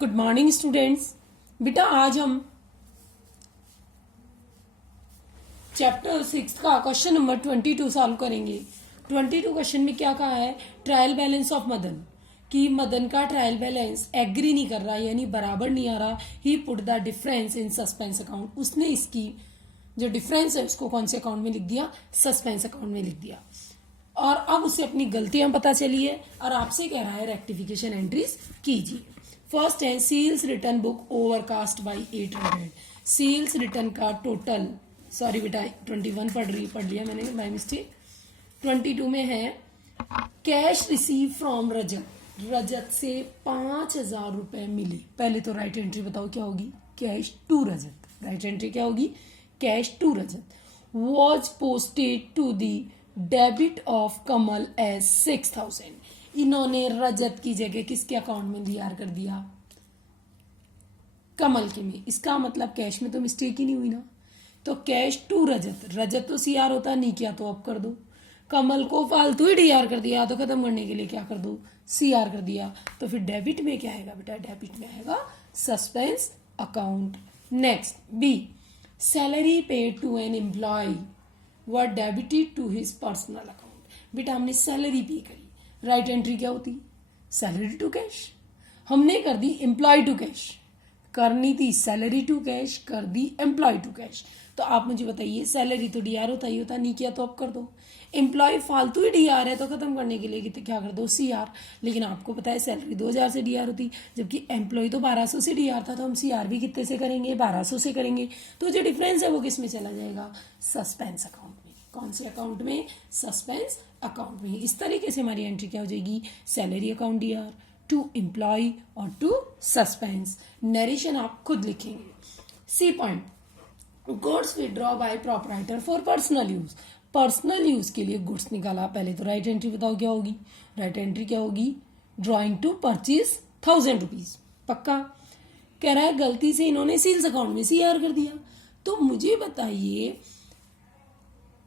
Good morning students. बेटा आज हम चैप्टर 6 का क्वेश्चन नंबर 22 सॉल्व करेंगे। 22 क्वेश्चन में क्या कहा है, ट्रायल बैलेंस ऑफ मदन, कि मदन का ट्रायल बैलेंस एग्री नहीं कर रहा, यानी बराबर नहीं आ रहा। He put the difference in suspense account, उसने इसकी जो डिफरेंस है उसको कौन से अकाउंट में लिख दिया, सस्पेंस अकाउंट में लिख दिया। और अब उसे अपनी गलतियां पता चली है और आपसे कह रहा है रेक्टिफिकेशन एंट्रीज कीजिए। फर्स्ट है sales return book overcast by 800। Sales return का टोटल, सॉरी बेटा 21 पढ़ लिया मैंने बाय मिस्टेक। 22 में है कैश रिसीव फ्रॉम रजत, रजत से 5,000 रुपए मिले। पहले तो राइट एंट्री बताओ क्या होगी, cash to Rajat. Right entry क्या होगी, cash to Rajat. Was posted to the debit of Kamal as 6,000। इन्होंने रजत की जगह किसके अकाउंट में डीआर कर दिया, कमल के में। इसका मतलब कैश में तो मिस्टेक ही नहीं हुई ना, तो कैश टू रजत, रजत तो सीआर होता, नहीं किया तो अब कर दो। कमल को फालतू ही डीआर कर दिया तो खत्म करने के लिए क्या कर दो, सीआर कर दिया। तो फिर डेबिट में क्या आएगा बेटा, डेबिट में आएगा suspense account. Next B, salary paid to an employee were debited to his personal account. बेटा हमने सैलरी पे करी, राइट एंट्री क्या होती, सैलरी टू कैश। हमने कर दी एम्प्लॉय टू कैश, करनी थी सैलरी टू कैश, कर दी एम्प्लॉय टू कैश। तो आप मुझे बताइए, सैलरी तो डीआर होता ही होता, नहीं किया तो अब कर दो। एम्प्लॉय फालतू ही डीआर है तो खत्म करने के लिए क्या कर दो, सीआर। लेकिन आपको पता है सैलरी 2,000 से डीआर होती, जबकि एम्प्लॉय तो 1,200 से डीआर था, तो हम सीआर भी कितने से करेंगे, 1,200 से करेंगे। तो जो डिफरेंस है वो किस में चला जाएगा, सस्पेंस अकाउंट में। कौन से अकाउंट में, सस्पेंस अकाउंट में। इस तरीके से हमारी एंट्री क्या हो जाएगी, salary account DR, to employee और टू सस्पेंस। नरेशन आप खुद लिखेंगे। C point, goods withdraw by proprietor for personal use. Personal use के लिए गुड्स निकाला। पहले तो राइट एंट्री बताओ क्या होगी, राइट एंट्री क्या होगी, ड्रॉइंग टू परचेज 1,000 रुपीज। पक्का कह रहा है गलती से इन्होंने सेल्स अकाउंट में सीआर कर दिया। तो मुझे बताइए,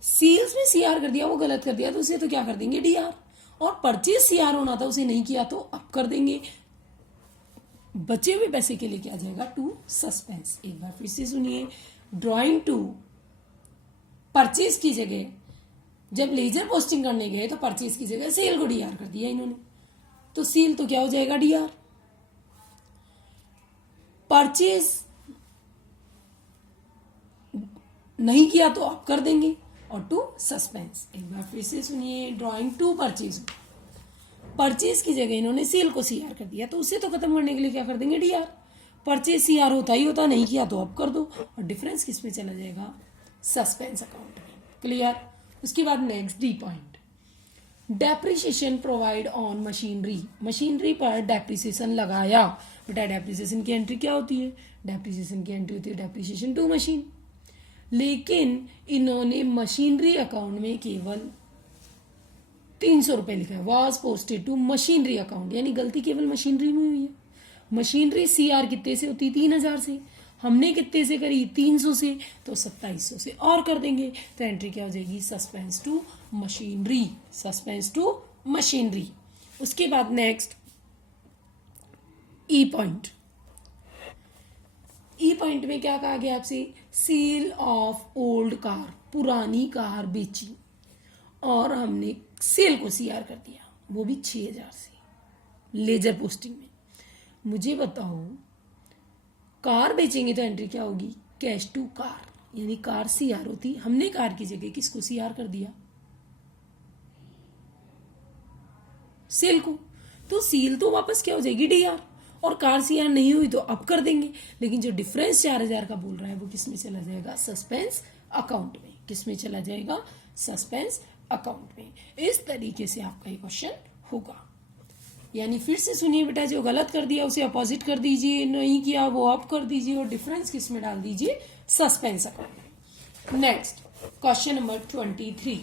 सेल्स में सीआर कर दिया, वो गलत कर दिया, तो उसे तो क्या कर देंगे, डीआर। और परचेज सीआर होना था, उसे नहीं किया तो अब कर देंगे। बचे हुए पैसे के लिए क्या जाएगा, टू सस्पेंस। एक बार फिर से सुनिए, ड्रॉइंग टू परचेज की जगह जब लेजर पोस्टिंग करने गए तो परचेज की जगह सेल को डीआर कर दिया इन्होंने, तो सेल तो क्या हो जाएगा, डीआर। परचेज नहीं किया तो अब कर देंगे, और टू सस्पेंस। एक बार फिर से सुनिए, ड्रॉइंग टू परचेज, परचेज की जगह इन्होंने सेल को सीआर कर दिया, तो उसे तो खत्म करने के लिए क्या कर देंगे, डीआर। परचेज सीआर होता ही होता, नहीं किया तो अब कर दो, और डिफरेंस किस में चला जाएगा, सस्पेंस अकाउंट में। क्लियर। उसके बाद next D point, depreciation provide on machinery. Machinery पर डेप्रिसिएशन लगाया। बेटा डेप्रिसिएशन की एंट्री क्या होती है, डेप्रिसिएशन की एंट्री होती है डेप्रिसिएशन टू मशीन। लेकिन इन्होंने मशीनरी अकाउंट में केवल 300 रुपए लिखा है। Was posted to machinery account, यानी गलती केवल मशीनरी में हुई है। मशीनरी सीआर कितने से होती, 3,000 से। हमने कितने से करी, 300 से, तो 2,700 से और कर देंगे। तो एंट्री क्या हो जाएगी, suspense to machinery, suspense to machinery. उसके बाद next E point. E point में क्या कहा गया आपसे, सेल ऑफ ओल्ड कार, पुरानी कार बेची और हमने सेल को सीआर कर दिया, वो भी 6,000 से लेजर पोस्टिंग में। मुझे बताओ, कार बेचेंगे तो एंट्री क्या होगी, कैश टू कार, यानी कार सीआर होती, हमने कार की जगह किसको सीआर कर दिया, सेल को। तो सेल तो वापस क्या हो जाएगी, डीआर, और कार सीआर नहीं हुई तो अब कर देंगे। लेकिन जो डिफरेंस 4,000 का बोल रहा है वो किस में चला जाएगा, सस्पेंस अकाउंट में। किस में चला जाएगा, सस्पेंस अकाउंट में। इस तरीके से आपका ये क्वेश्चन होगा। यानी फिर से सुनिए बेटा, जो गलत कर दिया उसे अपोजिट कर दीजिए, नहीं किया वो अब कर दीजिए, और डिफरेंस किस में डाल दीजिए, सस्पेंस अकाउंट में। Next question number 23।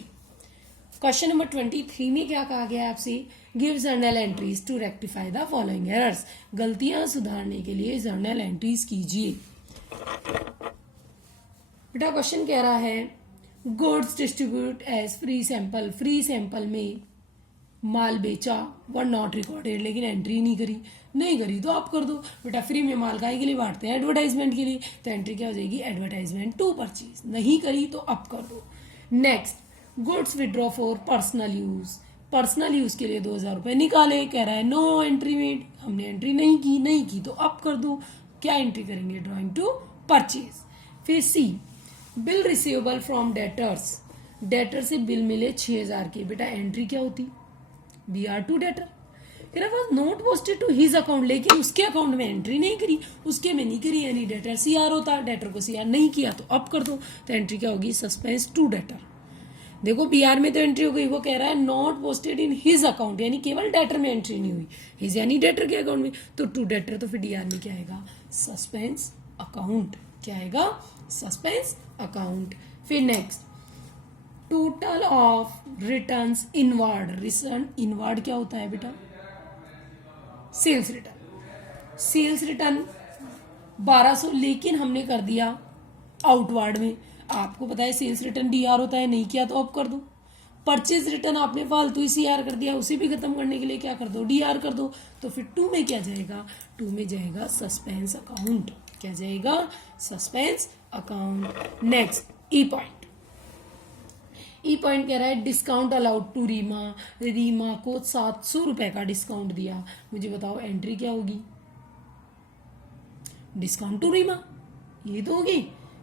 Question number 23 में क्या कहा गया है आपसे, give journal entries to rectify the following errors. गलतियां सुधारने के लिए जर्नल एंट्रीज कीजिए। बेटा क्वेश्चन कह रहा है, goods distribute as free sample. Free sample में माल बेचा, वर नॉट रिकॉर्डेड, लेकिन एंट्री नहीं करी तो आप कर दो। बेटा फ्री में माल काहे के लिए बांटते हैं? एडवर्टाइजमेंट के लिए। तो एंट्री क्या हो जाएगी? Advertisement to purchase. नहीं करी तो अप कर दो। Next, goods withdraw for personal use. Personal use के लिए 2,000 रुपए निकाले, कह रहा है नो एंट्री मेड, हमने एंट्री नहीं की तो अप कर दो। क्या एंट्री करेंगे? Drawing to purchase. फिर C, bill receivable from debtors, debtor से बिल मिले 6,000 के। बेटा एंट्री क्या होती? BR to debtor. Note posted to his account, लेकिन उसके अकाउंट में एंट्री नहीं करी, उसके में नहीं करी, यानी डेटर CR होता, डेटर को CR नहीं किया तो अप कर दो। तो एंट्री क्या होगी? Suspense to debtor. देखो BR में तो एंट्री हो गई, वो कह रहा है not posted in his account, यानी केवल डेटर में एंट्री नहीं हुई, हिज यानी डेटर के अकाउंट में, तो टू डेटर, तो फिर DR में क्या आएगा? Suspense account. क्या आएगा? Suspense account. फिर next, total of returns inward. Return inward क्या होता है बेटा? Sales return. सेल्स रिटर्न 1200, लेकिन हमने कर दिया आउटवर्ड में। आपको पता है सेल्स रिटर्न DR होता है, नहीं किया तो अप कर दो। परचेज रिटर्न आपने फालतू ही CR कर दिया, उसे भी खत्म करने के लिए क्या कर दो? DR कर दो। तो फिर 2 में क्या जाएगा? 2 में जाएगा सस्पेंस अकाउंट। क्या जाएगा? Suspense account. Next, E point. E point कह रहा है discount allowed to Reema. Reema को 700 रुपए का डिस्काउंट दिया। मुझे बताओ एंट्री क्या होगी? डिस्काउंट टू रीमा, ये तो होगी।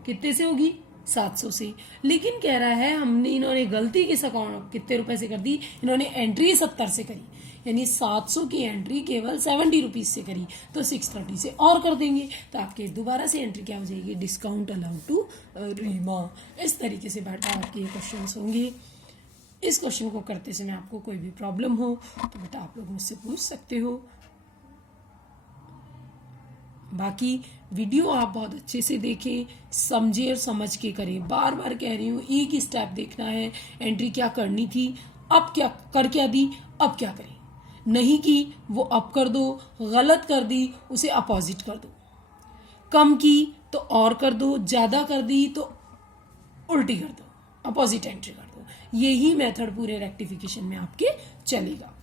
कितने से होगी? 700 से। लेकिन कह रहा है हमने, इन्होंने गलती किस अकाउंट कितने रुपए से कर दी? इन्होंने एंट्री 70 से करी, यानी 700 की एंट्री केवल 70 रुपीज से करी, तो 630 से और कर देंगे, तो आपके दोबारा से एंट्री क्या हो जाएगी? Discount allowed to Reema. इस तरीके से बेटा आपके क्वेश्चन होंगे। इस क्वेश्चन को करते समय आपको कोई भी प्रॉब्लम हो तो बेटा आप लोग मुझसे पूछ सकते हो। बाकी वीडियो आप बहुत अच्छे से देखें, समझे और समझ के करें। बार बार कह रही हूँ, एक ही स्टेप देखना है। एंट्री क्या करनी थी, अब क्या कर, क्या दी, अब क्या करें। नहीं की वो अप कर दो, गलत कर दी उसे अपोजिट कर दो, कम की तो और कर दो, ज्यादा कर दी तो उल्टी कर दो, अपोजिट एंट्री कर दो। यही मेथड पूरे रेक्टिफिकेशन में आपके चलेगा।